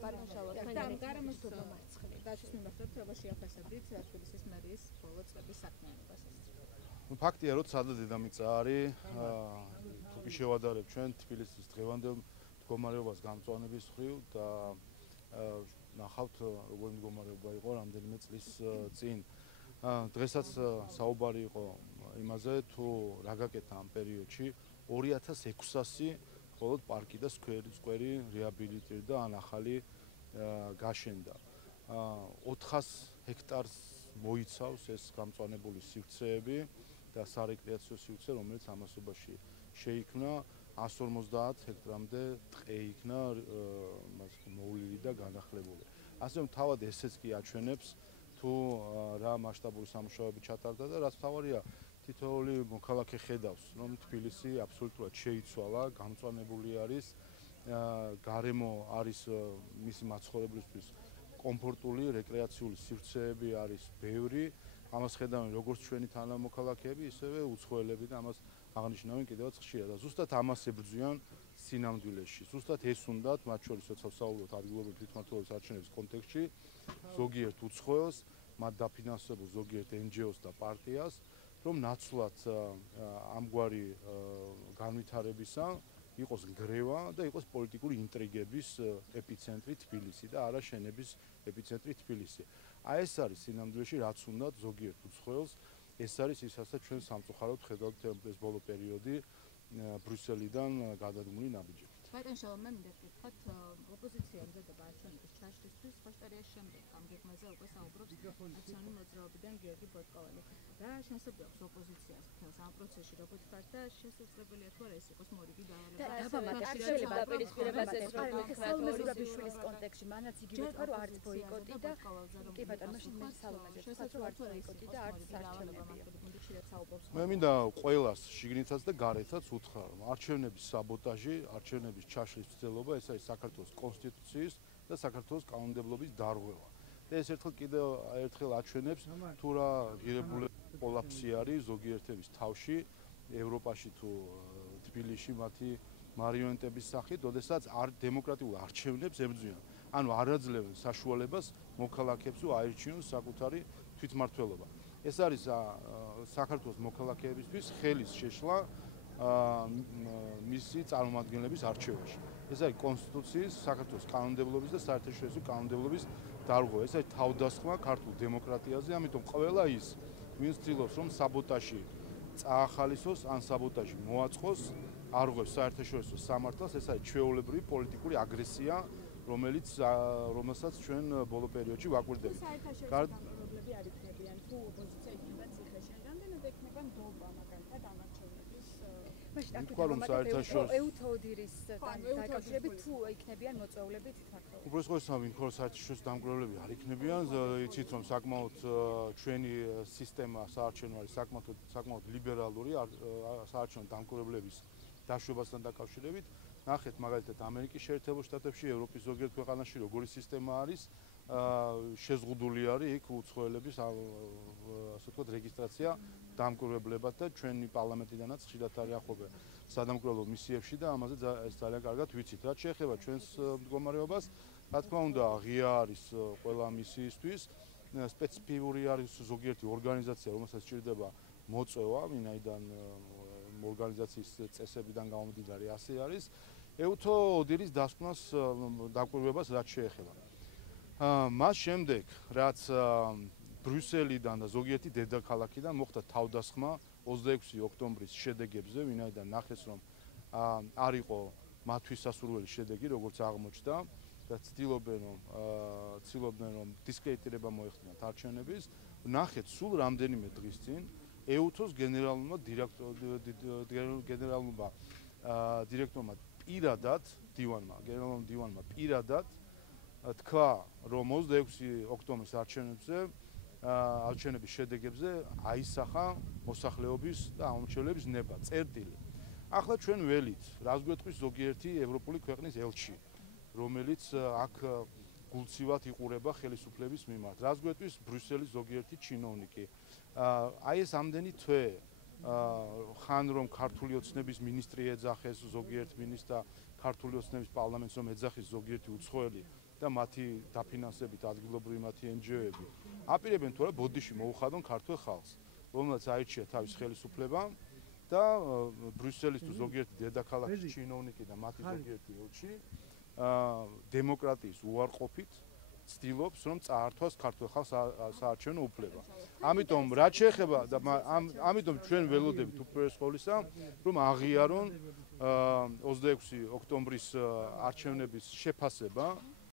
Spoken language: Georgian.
და ამ გარემოს დაშლის მიმართულებით შეაფასებდით თბილისის მერიის ბოლო წლების საქმიანობას ეს. ფაქტია, რომ სადა დედამიწა არის, თუ კი შევადარებ ჩვენ თბილისის დღევანდელ მდგომარეობას გამწვანების მხრივ და ნახავთ როგორი მდგომარეობა იყო რამდენიმე წლის წინ. დღესაც საუბარი იყო იმაზე, თუ რა გაკეთა ამ პერიოდში 2600 მხოლოდ პარკი და სკვერი რეაბილიტირდა ან ახალი გაშენდა. 400 ჰექტარს მოიცავს ეს გამწვანებული სივრცეები და სარეკრეაციო სივრცე, რომელიც ამასობაში შეიქმნა 150 ჰექტრამდე ტყე იქნა მოვლილი და განახლებული. ასე რომ თავად ესეც კი აჩვენებს თუ რა მასშტაბური სამუშაოები ჩატარდა და რაც თავარია თითოეული მოქალაქე ხედავს, რომ თბილისი აბსოლუტურად შეიცვალა, გამწვანებული არის, გარემო არის მისი მაცხოვრებლისთვის კომფორტული, რეკრეაციული სივრცეები არის ბევრი. ამას ხედავენ როგორც ჩვენი თანამოქალაქეები, ისევე უცხოელები და ამას აღნიშნავენ კიდევაც ხშირად. და ზუსტად ამას ებრძვიან სინამდვილეში. ზუსტად ეს უნდათ, მათ შორის როცა ვსაუბრობთ ადგილობრივი თვითმმართველობის არჩევნების კონტექსტში, ზოგიერთ უცხოელს, მათ დაფინანსებულ ზოგიერთ NGO-ს და პარტიას, რომ ნაცვლად ამგვარი განვითარებისა იყოს ნგრევა და იყოს პოლიტიკური ინტრიგების ეპიცენტრი თბილისი და არა შენების ეპიცენტრი თბილისი. აი ეს არის სინამდვილეში რაც უნდათ ზოგიერთ უცხოელს, ეს არის ის, რასაც ჩვენ სამწუხაროდ ხედავთ ეს ბოლო პერიოდი ბრიუსელიდან გადადგმული ნაბიჯებით. ბატონო, მე მინდა გითხრათ, ოპოზიცია მზადდება არჩევნების ჩაშლისთვის, ხოჭ პერიოდის შემდეგ ამ გეგმაზე უკვე საუბრობს ნაციონალური მოძრაობიდან გიორგი ბოტკოველი. რა შანსები აქვს ოპოზიციას მთელს ამ პროცესში, როგორ თქვათ და შესაძლებელია თუ არა ეს იყოს მორიგი დავალება კონტექსტში, მანაც იგივე თქვა რომ არც ბოიკოტი და კი ბატონო, მაშინ მე სალომეზე თქვა რომ არც ბოიკოტი და არც არჩევნებია. მე მინდა ყველას შიგნითაც და გარეთაც უთხრა, რომ არჩევნების საბოტაჟი, არჩევნების ჩაშლის მცდელობა ეს არის საქართველოს კონსტიტუციის და საქართველოს კანონმდებლობის დარღვევა. და ეს კიდევ ერთხელ აჩვენებს თუ რა ღირებული კოლაფსი არის ზოგიერთების თავში, ევროპაში თუ თბილისში მათი მარიონეტების სახით, როდესაც დემოკრატიულ არჩევნებს ებრძვიან. ანუ არ აძლევენ საშუალებას მოქალაქეებს აირჩიონ საკუთარი თვითმმართველობა. ეს არის საქართველოს მოქალაქეებისთვის ხელის შეშლა მისი წარმომადგენლების არჩევაში. ეს არის კონსტიტუციის, საქართველოს კანონმდებლობის და საერთაშორისო კანონმდებლობის დარღვევა. ეს არის თავდასხმა ქართულ დემოკრატიაზე, ამიტომ ყველა ის, ვინც ცდილობს რომ საბოტაჟი წაახალისოს ან საბოტაჟი მოაწყოს, არღვევს საერთაშორისო სამართალს, ეს არის ჩვეულებრივი პოლიტიკური აგრესია, რომელსაც ჩვენ ბოლო პერიოდში ვაკვირდებით. საერთაშორისო არ იქნებიან თუ ოპოზიცია იქნება ციხეში, რამდენად ექნება ნდობა მაგალითად ამ არჩევნების თქვა რომ საერთაშორისო ეუთოდირის დაკავშირებით თუ იქნებიან მოწვეულები თითქმის. უბრალოდ ვინ ხო საერთაშორისო დამკვირვებლები არ იქნებიან, იცით რომ საკმაოდ ჩვენი სისტემა საარჩევნო არის საკმაოდ ლიბერალური საარჩევნო დამკვირვებლების დაშვებასთან დაკავშირებით. ნახეთ მაგალითად ამერიკის შეერთებულ შტატებში, ევროპის ზოგიერთ ქვეყანაში როგორი სისტემა არის, შეზღუდული არის იქ უცხოელების ასე ვთქვათ რეგისტრაცია დამკვირვებლებად და ჩვენი პარლამენტიდანაც ხშირად არის ახლობენ სადამკვირვებლო მისიებში და ამაზე ეს ძალიან კარგად ვიცით. რაც შეეხება ჩვენს მდგომარეობას, რა თქმა უნდა, ღია არის ყველა მისიისთვის, სპეციფიკური არის ზოგიერთი ორგანიზაცია, რომელსაც სჭირდება მოწვევა, ვინაიდან ორგანიზაციის წესებიდან გამომდინარე ასე არის. ეუთოდირის დასკვნას დაკვირვებას რაც შეეხება. მას შემდეგ, რაც ბრიუსელიდან და ზოგიერთი დედაქალაქიდან მოხდა თავდასხმა 26 ოქტომბრის შედეგებზე, ვინაიდან ნახეს რომ არ იყო მათთვის სასურველი შედეგი, როგორც აღმოჩნდა და ცდილობდნენ რომ დისკრედიტირება მოეხდინათ არჩევნების, ნახეთ სულ რამდენიმე დღის წინ ეუთოს გენერალურმა დირექტორმა პირადად გენერალურმა დივანმა პირადად თქვა, რომ 26 ოქტომბრის არჩევნების შედეგებზე აისახა მოსახლეობის და ამომრჩევლების ნება, წერტილი. ახლა ჩვენ ველით, რას გვეტყვის ზოგიერთი ევროპული ქვეყნის ელჩი, რომელიც აქ გულცივად იყურება ხელისუფლების მიმართ. რას გვეტყვის ბრიუსელის ზოგიერთი ჩინოვნიკი. აი ეს ამდენი თვე ხან რომ ქართული ოცნების მინისტრი ეძახეს ზოგიერთ მინისტრს და ქართული ოცნების პარლამენტს რომ ეძახის ზოგიერთი უცხოელი და მათი დაფინანსებით ადგილობრივი მათი NGO-ები აპირებენ თუ არა ბოდიში მოუხადონ ქართულ ხალხს, რომელსაც აირჩია თავის ხელისუფლება და ბრიუსელის თუ ზოგიერთი დედაქალაქის ჩინოვნიკი და მათი ზოგიერთი ელჩი დემოკრატიის უარყოფით ცდილობს რომ წაართვას ქართულ ხალხს საარჩევნო უფლება. ამიტომ რაც შეეხება და ამიტომ ჩვენ ველოდებით უპირველეს ყოვლისა რომ აღიარონ 26 ოქტომბრის არჩევნების შეფასება